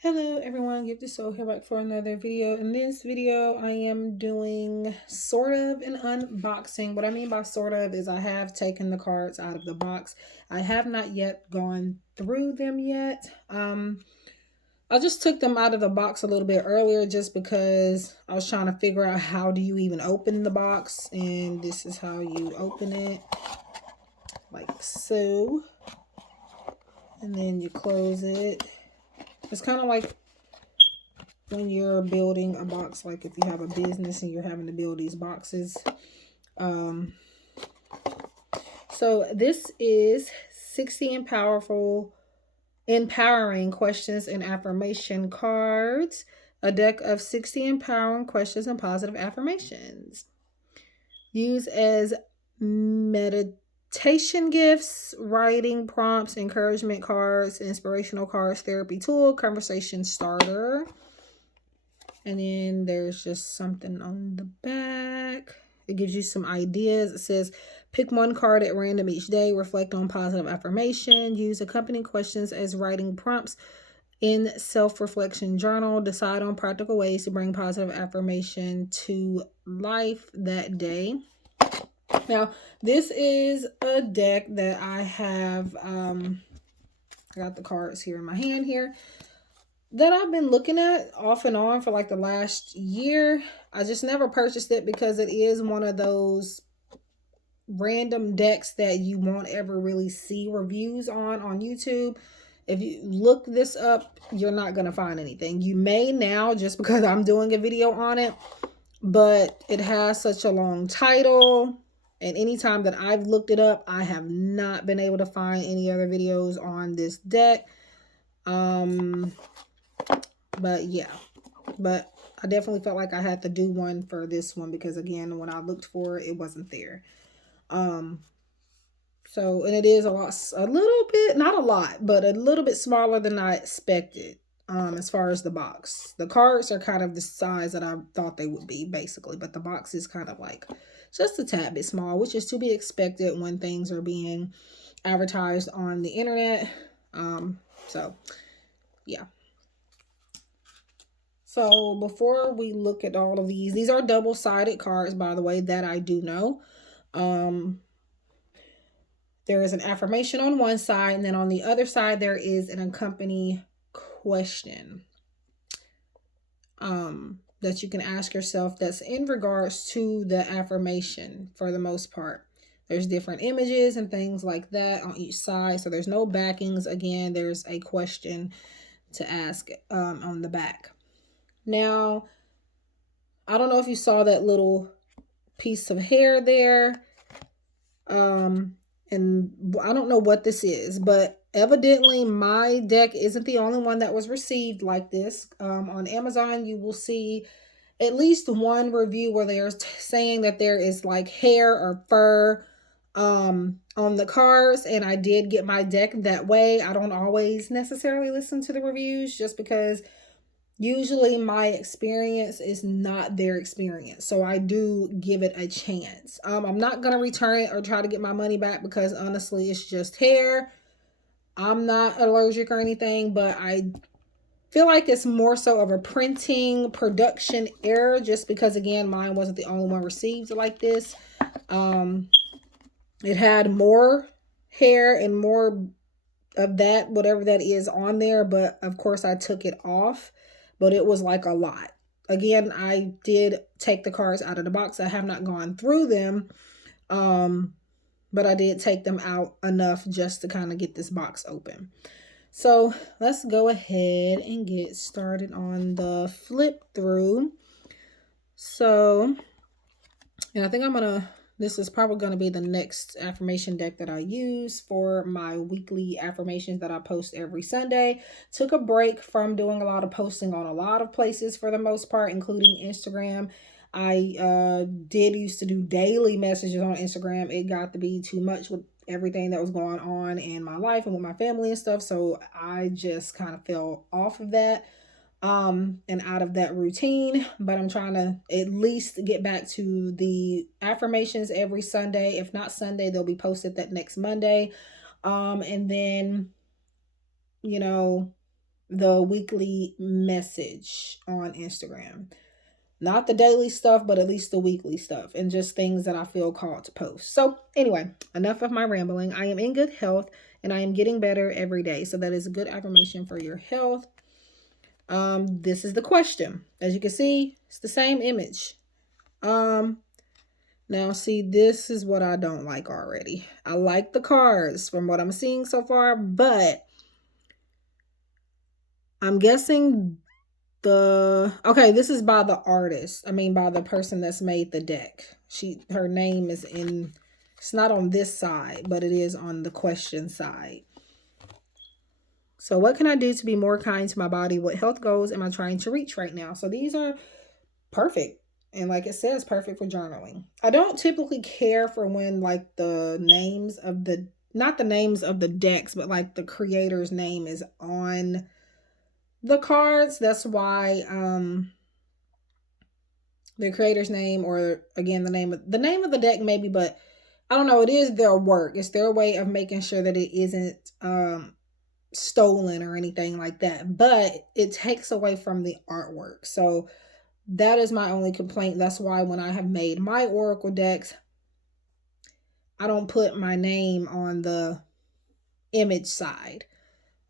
Hello everyone, GiftedSoul here back for another video. In this video, I am doing sort of an unboxing. What I mean by sort of is I have taken the cards out of the box. I have not yet gone through them yet. I just took them out of the box a little bit earlier just because I was trying to figure out how do you even open the box, and this is how you open it, like so, and then you close it. It's kind of like when you're building a box, like if you have a business and you're having to build these boxes. So this is 60 empowering questions and affirmation cards, a deck of 60 empowering questions and positive affirmations. Use as meditation gifts, writing prompts, encouragement cards, inspirational cards, therapy tool, conversation starter. And then there's just something on the back. It gives you some ideas. It says, pick one card at random each day. Reflect on positive affirmation. Use accompanying questions as writing prompts in self-reflection journal. Decide on practical ways to bring positive affirmation to life that day. Now, this is a deck that I have. I got the cards here in my hand here, that I've been looking at off and on for like the last year. I just never purchased it because it is one of those random decks that you won't ever really see reviews on YouTube. If you look this up, you're not going to find anything. You may now, just because I'm doing a video on it, but it has such a long title. And anytime that I've looked it up, I have not been able to find any other videos on this deck. But yeah, but I definitely felt like I had to do one for this one because, again, when I looked for it, it wasn't there. So, and it is a little bit, not a lot, but a little bit smaller than I expected. As far as the box, the cards are kind of the size that I thought they would be, basically, but the box is kind of like just a tad bit small, which is to be expected when things are being advertised on the internet. So yeah. So before we look at all of these are double-sided cards, by the way, that I do know. There is an affirmation on one side, and then on the other side, there is an accompanying question that you can ask yourself that's in regards to the affirmation for the most part. There's different images and things like that on each side. So there's no backings. Again, there's a question to ask on the back. Now, I don't know if you saw that little piece of hair there. And I don't know what this is, but evidently my deck isn't the only one that was received like this. On Amazon, you will see at least one review where they're saying that there is like hair or fur on the cards, and I did get my deck that way. I don't always necessarily listen to the reviews just because usually my experience is not their experience. So I do give it a chance. I'm not going to return it or try to get my money back because honestly, it's just hair. I'm not allergic or anything, but I feel like it's more so of a printing production error just because, again, mine wasn't the only one received like this. It had more hair and more of that, whatever that is, on there, but of course I took it off, but it was like a lot. Again, I did take the cards out of the box. I have not gone through them, but I did take them out enough just to kind of get this box open. So let's go ahead and get started on the flip through. So, and I think this is probably going to be the next affirmation deck that I use for my weekly affirmations that I post every Sunday. Took a break from doing a lot of posting on a lot of places for the most part, including Instagram. I did used to do daily messages on Instagram. It got to be too much with everything that was going on in my life and with my family and stuff. So I just kind of fell off of that. And out of that routine, but I'm trying to at least get back to the affirmations every Sunday. If not Sunday, they'll be posted that next Monday. And then, you know, the weekly message on Instagram. Not the daily stuff, but at least the weekly stuff and just things that I feel called to post. So, anyway, enough of my rambling. I am in good health and I am getting better every day. So, that is a good affirmation for your health. This is the question. As you can see, it's the same image. Now, see, this is what I don't like already. I like the cards from what I'm seeing so far, but I'm guessing okay, this is by the artist. I mean, by the person that's made the deck. Her name is it's not on this side, but it is on the question side. So what can I do to be more kind to my body? What health goals am I trying to reach right now? So these are perfect. And like it says, perfect for journaling. I don't typically care for when like the names of not the names of the decks, but like the creator's name is on the cards. That's why the creator's name, or again the name of the deck maybe, but I don't know, it is their work. It's their way of making sure that it isn't stolen or anything like that, but it takes away from the artwork. So that is my only complaint. That's why when I have made my oracle decks, I don't put my name on the image side.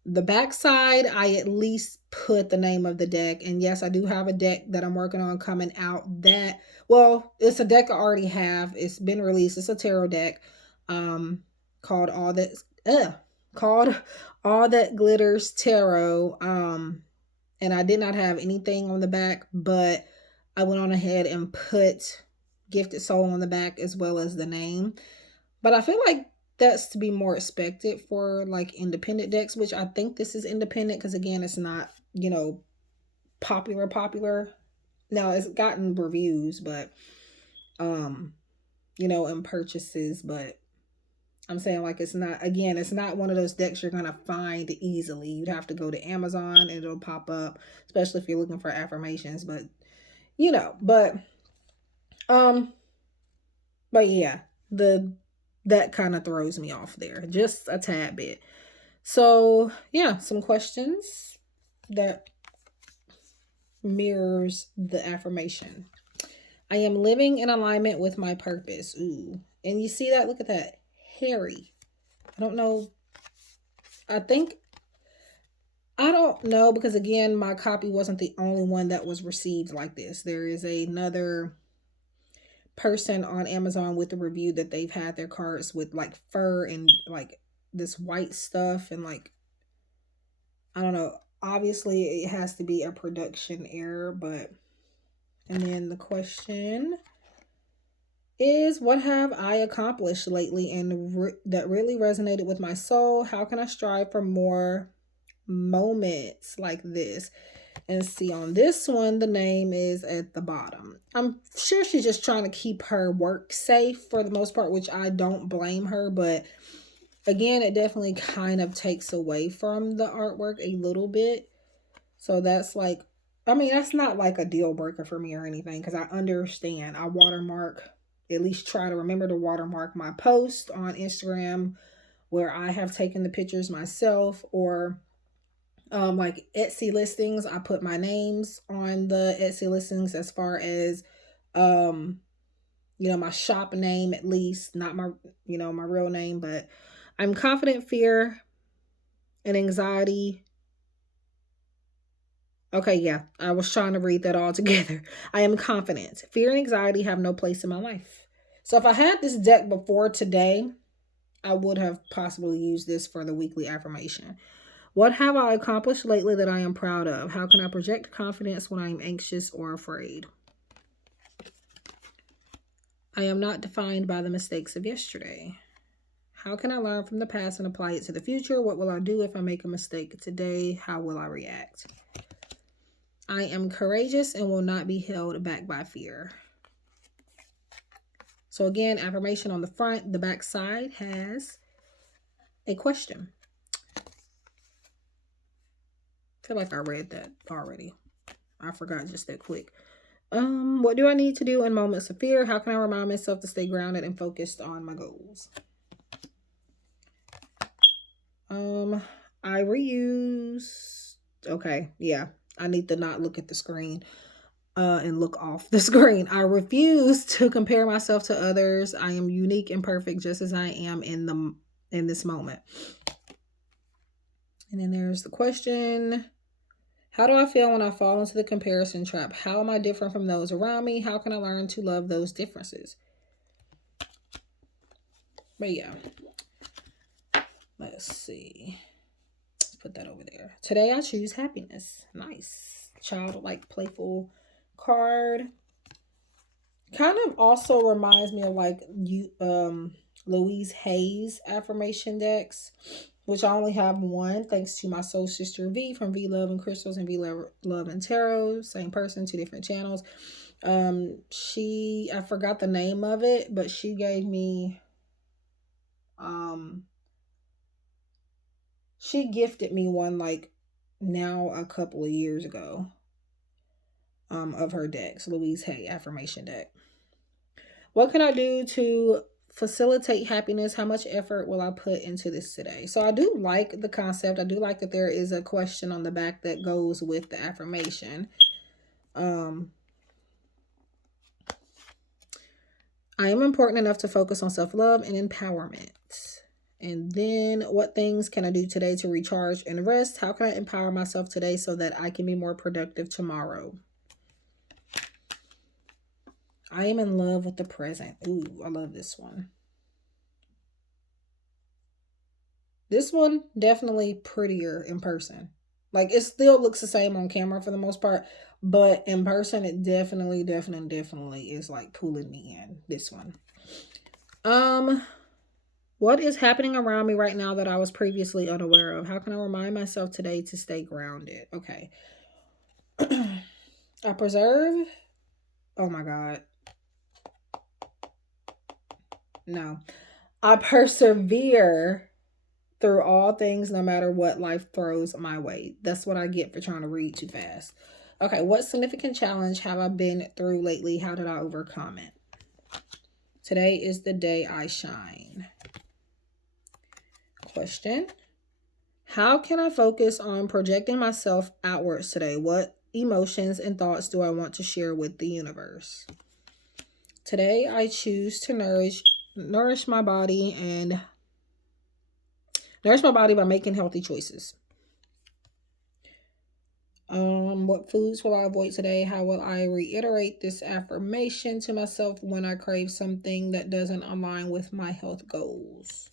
The back side, I at least put the name of the deck. And yes, I do have a deck that I'm working on coming out that, well, it's a deck I already have. It's been released. It's a tarot deck called All That Glitters Tarot. And I did not have anything on the back, but I went on ahead and put Gifted Soul on the back as well as the name. But I feel like that's to be more expected for like independent decks, which I think this is independent because again, it's not, popular. Now it's gotten reviews, but and purchases, but I'm saying like it's not one of those decks you're gonna find easily. You'd have to go to Amazon and it'll pop up, especially if you're looking for affirmations. But but yeah, that kind of throws me off there just a tad bit. So yeah, some questions that mirrors the affirmation. I am living in alignment with my purpose. Ooh. And you see that? Look at that. Hairy. I don't know. I don't know because again, my copy wasn't the only one that was received like this. There is another person on Amazon with a review that they've had their cards with like fur and like this white stuff and like, I don't know. Obviously, it has to be a production error, but. And then the question is, what have I accomplished lately and that really resonated with my soul? How can I strive for more moments like this? And see, on this one, the name is at the bottom. I'm sure she's just trying to keep her work safe for the most part, which I don't blame her. But again, it definitely kind of takes away from the artwork a little bit. So that's like, I mean, that's not like a deal breaker for me or anything because I understand. I watermark, at least try to remember to watermark my post on Instagram where I have taken the pictures myself, or like Etsy listings. I put my names on the Etsy listings as far as my shop name, at least, not my my real name. But I'm confident, fear and anxiety. Okay, yeah, I was trying to read that all together. I am confident. Fear and anxiety have no place in my life. So if I had this deck before today, I would have possibly used this for the weekly affirmation. What have I accomplished lately that I am proud of? How can I project confidence when I am anxious or afraid? I am not defined by the mistakes of yesterday. How can I learn from the past and apply it to the future? What will I do if I make a mistake today? How will I react? I am courageous and will not be held back by fear. So again, affirmation on the front. The back side has a question. I feel like I read that already. I forgot just that quick. What do I need to do in moments of fear? How can I remind myself to stay grounded and focused on my goals? I reuse Okay, yeah. I need to not look at the screen and look off the screen. I refuse to compare myself to others. I am unique and perfect just as I am in this moment. And then there's the question. How do I feel when I fall into the comparison trap? How am I different from those around me? How can I learn to love those differences? But yeah. Let's see. Let's put that over there. Today I choose happiness. Nice. Childlike, playful card. Kind of also reminds me of like Louise Hay's affirmation decks, which I only have one thanks to my soul sister V from V Love and Crystals and V Love and Tarot. Same person, two different channels. I forgot the name of it, but she gave me she gifted me one like now a couple of years ago of her decks, Louise Hay affirmation deck. What can I do to facilitate happiness? How much effort will I put into this today? So I do like the concept. I do like that there is a question on the back that goes with the affirmation. I am important enough to focus on self-love and empowerment. And then what things can I do today to recharge and rest? How can I empower myself today so that I can be more productive tomorrow? I am in love with the present. Ooh, I love this one. This one definitely prettier in person. Like it still looks the same on camera for the most part, but in person it definitely is like pulling me in. This one. What is happening around me right now that I was previously unaware of? How can I remind myself today to stay grounded? Okay. I preserve. Oh my God. No. I persevere through all things, no matter what life throws my way. That's what I get for trying to read too fast. Okay, what significant challenge have I been through lately? How did I overcome it? Today is the day I shine. Question. How can I focus on projecting myself outwards today? What emotions and thoughts do I want to share with the universe? Today I choose to nourish my body and nourish my body by making healthy choices. What foods will I avoid today? How will I reiterate this affirmation to myself when I crave something that doesn't align with my health goals?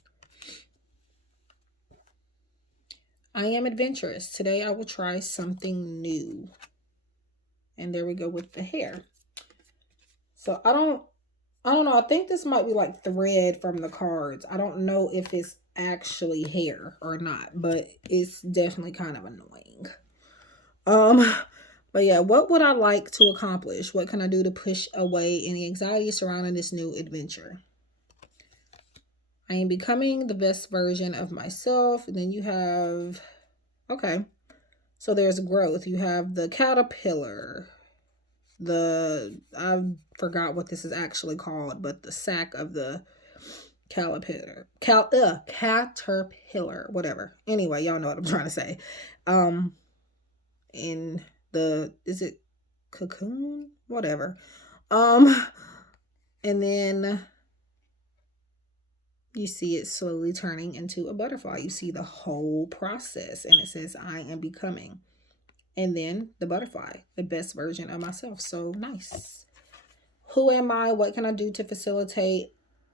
I am adventurous. Today I will try something new. And there we go with the hair. So I don't know. I think this might be like thread from the cards. I don't know if it's actually hair or not, but it's definitely kind of annoying. But yeah, what would I like to accomplish? What can I do to push away any anxiety surrounding this new adventure? I am becoming the best version of myself. And then you have, okay, so there's growth. You have the caterpillar, I forgot what this is actually called, but the sack of the caterpillar, caterpillar, whatever. Anyway, y'all know what I'm trying to say. In is it cocoon? Whatever. And then you see it slowly turning into a butterfly. You see the whole process, and it says, I am becoming. And then the butterfly, the best version of myself. So nice. Who am I? What can I do to facilitate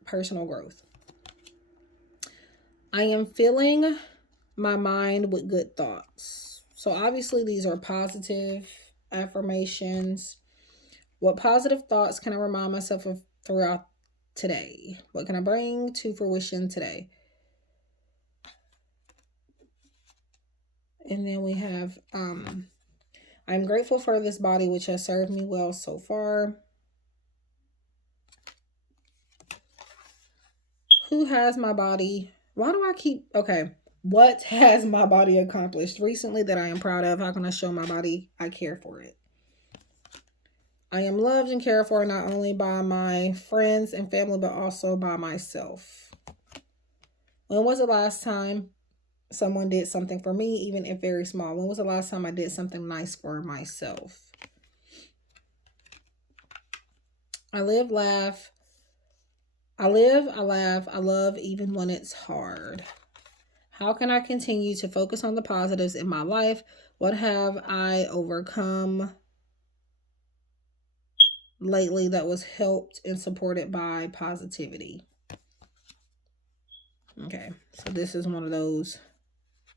personal growth? I am filling my mind with good thoughts. So obviously these are positive affirmations. What positive thoughts can I remind myself of throughout today? What can I bring to fruition today? And then we have, I'm grateful for this body which has served me well so far. Who has my body? Why do I keep, okay. What has my body accomplished recently that I am proud of? How can I show my body I care for it? I am loved and cared for not only by my friends and family, but also by myself. When was the last time someone did something for me, even if very small? When was the last time I did something nice for myself? I live, laugh. I live, I laugh, I love even when it's hard. How can I continue to focus on the positives in my life? What have I overcome lately that was helped and supported by positivity? Okay, so this is one of those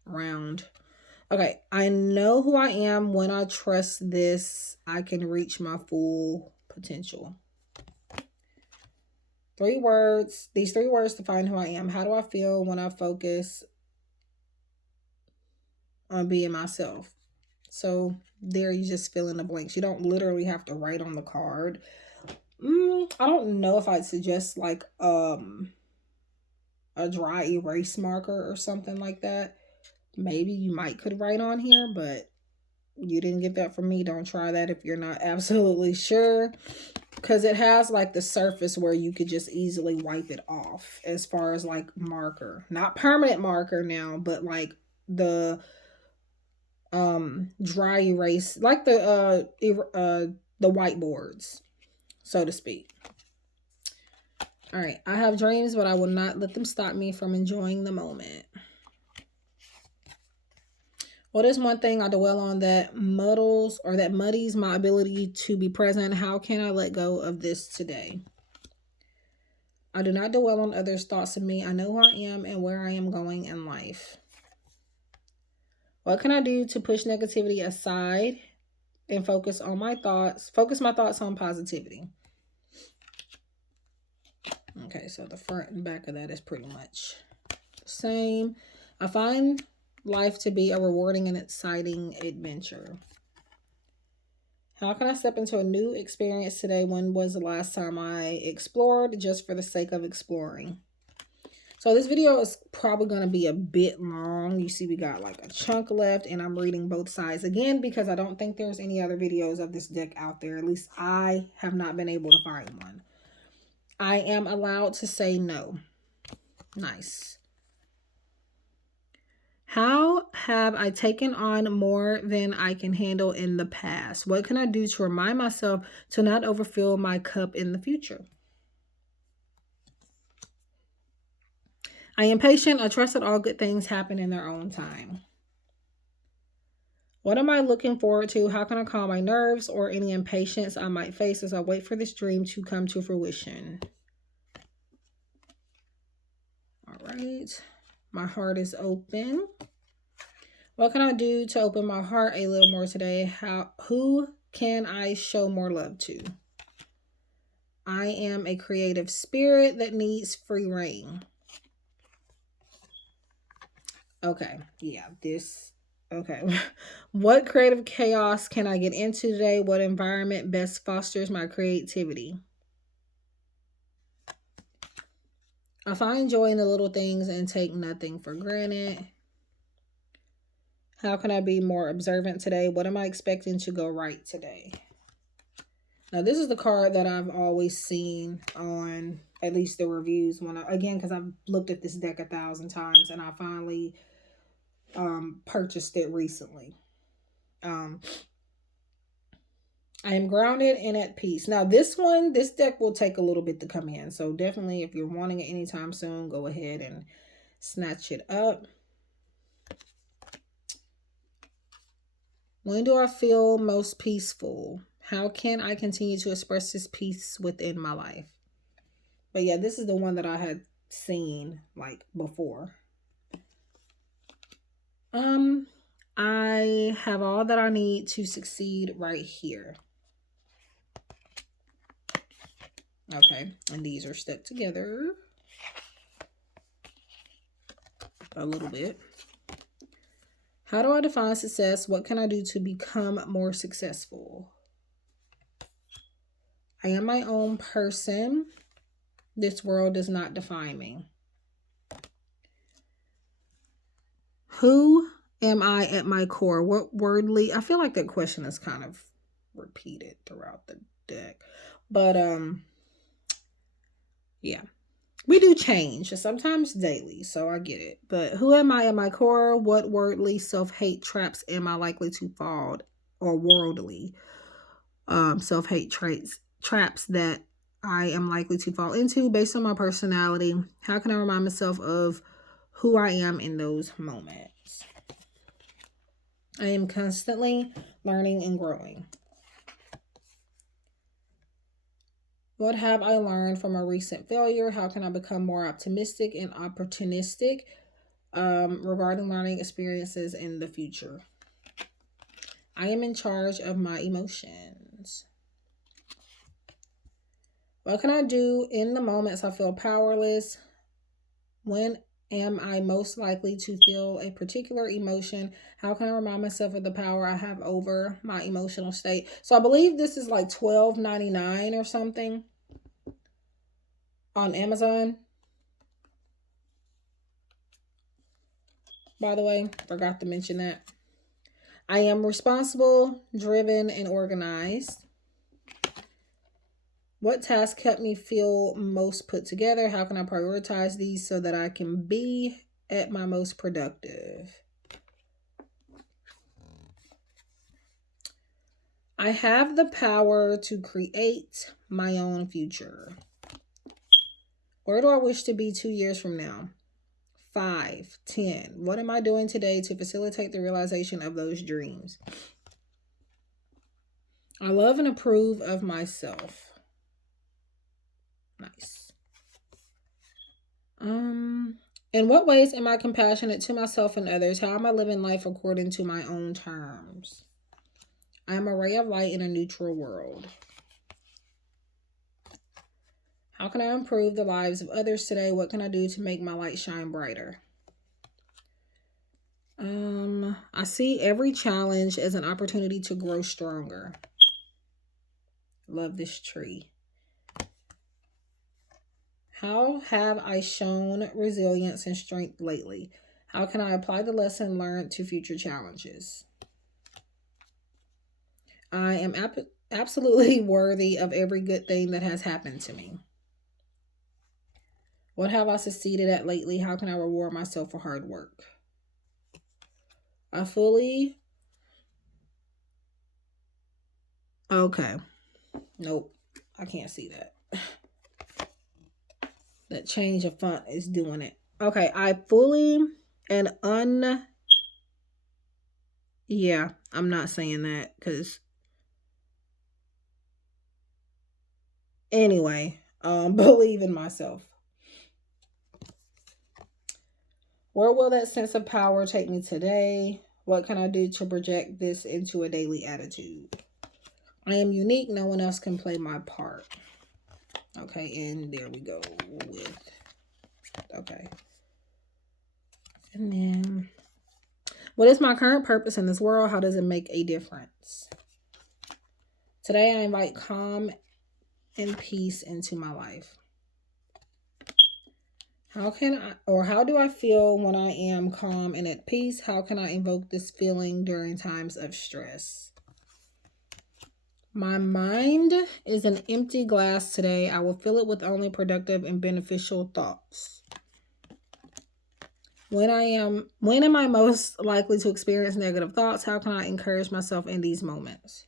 round. Okay, I know who I am. When I trust this, I can reach my full potential. 3 words. These 3 words define who I am. How do I feel when I focus on being myself? So there you just fill in the blanks. You don't literally have to write on the card. I don't know if I'd suggest like a dry erase marker or something like that. Maybe you might could write on here, but you didn't get that from me. Don't try that if you're not absolutely sure, because it has like the surface where you could just easily wipe it off as far as like marker, not permanent marker now, but like the dry erase, like the whiteboards, so to speak. All right, I have dreams, but I will not let them stop me from enjoying the moment. What is one thing I dwell on that muddies my ability to be present? How can I let go of this today? I do not dwell on others' thoughts of me. I know who I am and where I am going in life. What can I do to push negativity aside and focus my thoughts on positivity? Okay, so the front and back of that is pretty much the same. I find life to be a rewarding and exciting adventure. How can I step into a new experience today? When was the last time I explored just for the sake of exploring? So this video is probably going to be a bit long. You see we got like a chunk left, and I'm reading both sides again because I don't think there's any other videos of this deck out there. At least I have not been able to find one. I am allowed to say no. Nice. How have I taken on more than I can handle in the past? What can I do to remind myself to not overfill my cup in the future? I am patient. I trust that all good things happen in their own time. What am I looking forward to? How can I calm my nerves or any impatience I might face as I wait for this dream to come to fruition? All right. My heart is open. What can I do to open my heart a little more today? Who can I show more love to? I am a creative spirit that needs free reign. Okay, yeah, okay. What creative chaos can I get into today? What environment best fosters my creativity? I find joy in the little things and take nothing for granted. How can I be more observant today? What am I expecting to go right today? Now, this is the card that I've always seen on at least the reviews because I've looked at this deck 1,000 times and I finally purchased it recently. I am grounded and at peace. Now, this deck will take a little bit to come in. So definitely, if you're wanting it anytime soon, go ahead and snatch it up. When do I feel most peaceful? How can I continue to express this peace within my life? But yeah, this is the one that I had seen like before. I have all that I need to succeed right here. Okay, and these are stuck together a little bit. How do I define success? What can I do to become more successful? I am my own person. This world does not define me. Who am I at my core? What worldly? I feel like that question is kind of repeated throughout the deck. But yeah. We do change, sometimes daily, so I get it. But who am I at my core? What worldly self-hate traps am I likely to fall, or worldly self-hate traps that I am likely to fall into based on my personality? How can I remind myself of who I am in those moments? I am constantly learning and growing. What have I learned from a recent failure? How can I become more optimistic and opportunistic regarding learning experiences in the future? I am in charge of my emotions. What can I do in the moments I feel powerless? When am I most likely to feel a particular emotion? How can I remind myself of the power I have over my emotional state? So I believe this is like $12.99 or something on Amazon. By the way, forgot to mention that. I am responsible, driven, and organized. What task helped me feel most put together? How can I prioritize these so that I can be at my most productive? I have the power to create my own future. Where do I wish to be 2 years from now? 5, 10. What am I doing today to facilitate the realization of those dreams? I love and approve of myself. Nice. In what ways am I compassionate to myself and others? How am I living life according to my own terms? I am a ray of light in a neutral world. How can I improve the lives of others today? What can I do to make my light shine brighter? I see every challenge as an opportunity to grow stronger. Love this tree. How have I shown resilience and strength lately? How can I apply the lesson learned to future challenges? I am absolutely worthy of every good thing that has happened to me. What have I succeeded at lately? How can I reward myself for hard work? I fully... Okay. Nope. I can't see that. That change of font is doing it. Okay. I fully and Yeah, I'm not saying that because... Anyway, believe in myself. Where will that sense of power take me today? What can I do to project this into a daily attitude? I am unique. No one else can play my part. Okay, and there we go with... Okay. And then, what is my current purpose in this world? How does it make a difference? Today, I invite calm and peace into my life. How do I feel when I am calm and at peace? How can I invoke this feeling during times of stress? My mind is an empty glass today. I will fill it with only productive and beneficial thoughts. When am I most likely to experience negative thoughts? How can I encourage myself in these moments?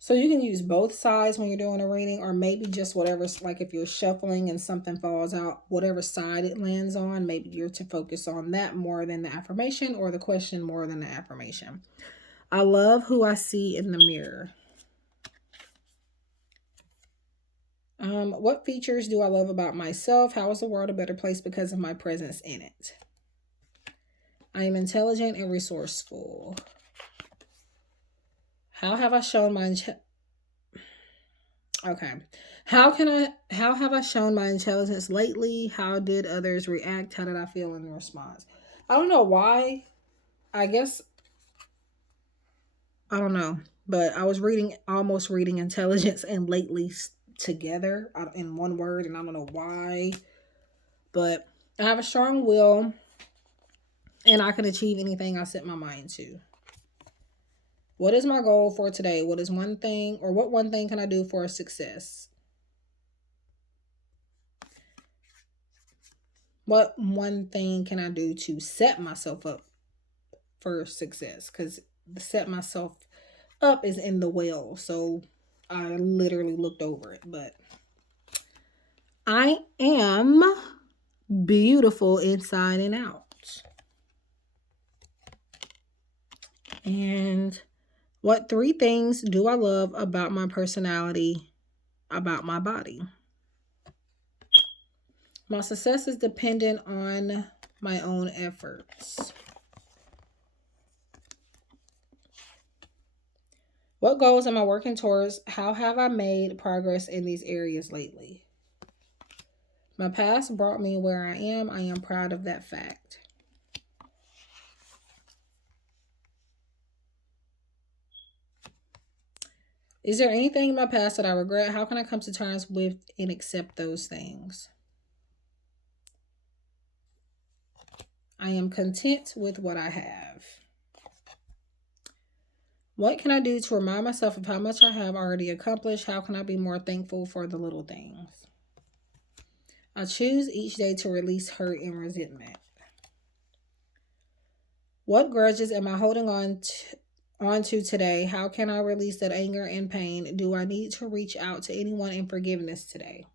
So you can use both sides when you're doing a reading, or maybe just whatever's, like if you're shuffling and something falls out, whatever side it lands on, maybe you're to focus on that more than the affirmation, or the question more than the affirmation. I love who I see in the mirror. What features do I love about myself? How is the world a better place because of my presence in it? I am intelligent and resourceful. How have I shown my Okay. How have I shown my intelligence lately? How did others react? How did I feel in response? I don't know why. I guess I don't know, but I was almost reading intelligence and lately together in one word, and I don't know why. But I have a strong will, and I can achieve anything I set my mind to. What is my goal for today? What one thing can I do for a success? What one thing can I do to set myself up for success? Because set myself up is in the well. So I literally looked over it. But I am beautiful inside and out. And what 3 things do I love about my personality, about my body? My success is dependent on my own efforts. What goals am I working towards? How have I made progress in these areas lately? My past brought me where I am. I am proud of that fact. Is there anything in my past that I regret? How can I come to terms with and accept those things? I am content with what I have. What can I do to remind myself of how much I have already accomplished? How can I be more thankful for the little things? I choose each day to release hurt and resentment. What grudges am I holding on to today? How can I release that anger and pain? Do I need to reach out to anyone in forgiveness today?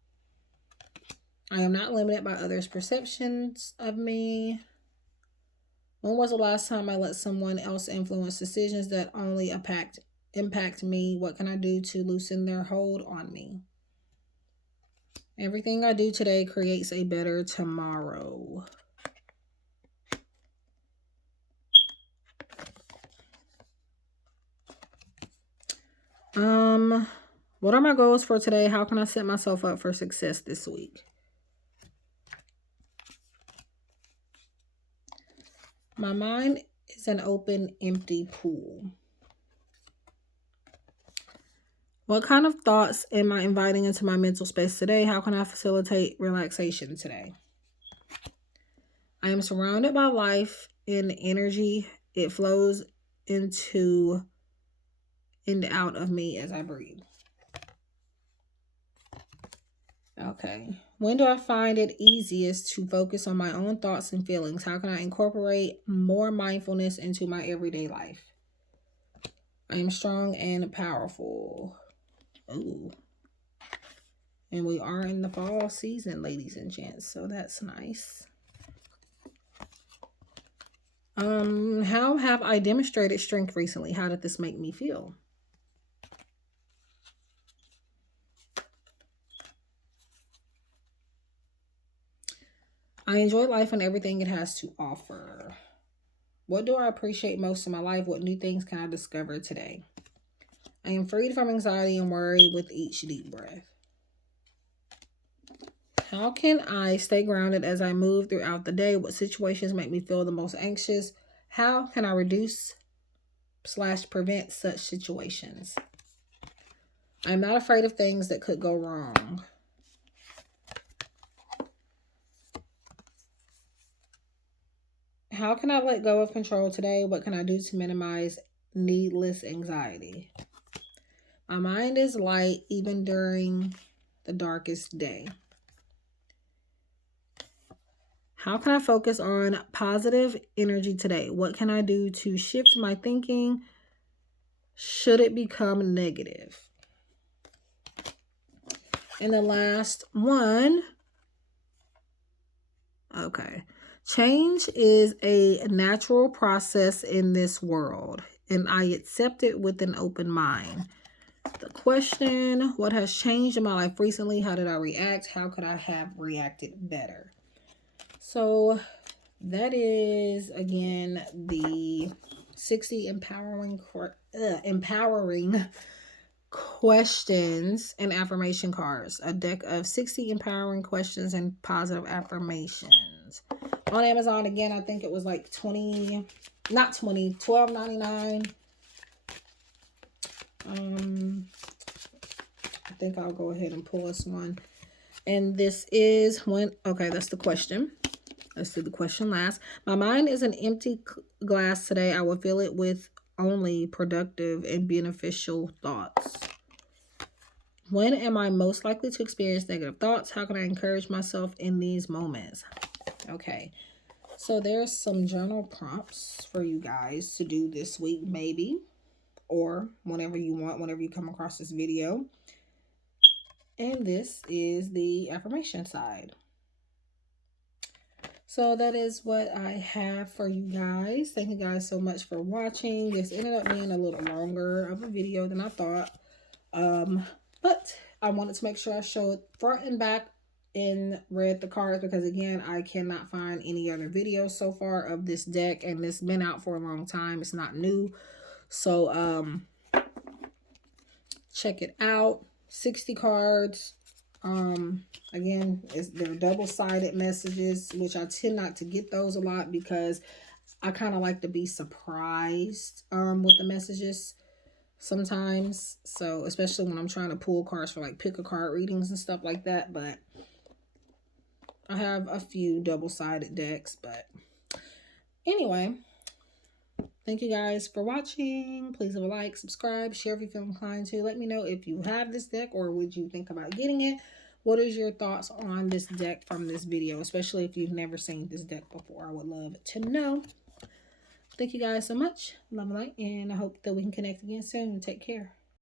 I am not limited by others' perceptions of me. When was the last time I let someone else influence decisions that only impact me? What can I do to loosen their hold on me? Everything I do today creates a better tomorrow. What are my goals for today? How can I set myself up for success this week? My mind is an open, empty pool. What kind of thoughts am I inviting into my mental space today? How can I facilitate relaxation today? I am surrounded by life and energy. It flows into and out of me as I breathe. Okay. When do I find it easiest to focus on my own thoughts and feelings? How can I incorporate more mindfulness into my everyday life? I am strong and powerful. Ooh. And we are in the fall season, ladies and gents, so that's nice. How have I demonstrated strength recently? How did this make me feel? I enjoy life and everything it has to offer. What do I appreciate most in my life? What new things can I discover today? I am freed from anxiety and worry with each deep breath. How can I stay grounded as I move throughout the day? What situations make me feel the most anxious? How can I reduce/prevent such situations? I'm not afraid of things that could go wrong. How can I let go of control today? What can I do to minimize needless anxiety? My mind is light even during the darkest day. How can I focus on positive energy today? What can I do to shift my thinking should it become negative? And the last one. Okay. Change is a natural process in this world, and I accept it with an open mind. The question, what has changed in my life recently? How did I react? How could I have reacted better? So that is, again, the 60 empowering questions and affirmation cards. A deck of 60 empowering questions and positive affirmations. On Amazon, again, I think it was like $12.99. I think I'll go ahead and pull us one. And this is that's the question. Let's do the question last. My mind is an empty glass today. I will fill it with only productive and beneficial thoughts. When am I most likely to experience negative thoughts? How can I encourage myself in these moments? Okay, so there's some journal prompts for you guys to do this week, maybe, or whenever you want, whenever you come across this video. And this is the affirmation side. So that is what I have for you guys. Thank you guys so much for watching. This ended up being a little longer of a video than I thought. But I wanted to make sure I showed front and back and read the cards, because again, I cannot find any other videos so far of this deck, and it's been out for a long time. It's not new. So check it out. 60 cards. Again, they're double-sided messages, which I tend not to get those a lot because I kind of like to be surprised with the messages sometimes. So especially when I'm trying to pull cards for like pick a card readings and stuff like that. But I have a few double-sided decks. But anyway, thank you guys for watching. Please leave a like, subscribe, share if you feel inclined to. Let me know if you have this deck or would you think about getting it. What is your thoughts on this deck from this video, especially if you've never seen this deck before? I would love to know. Thank you guys so much. Love and light, and I hope that we can connect again soon. Take care.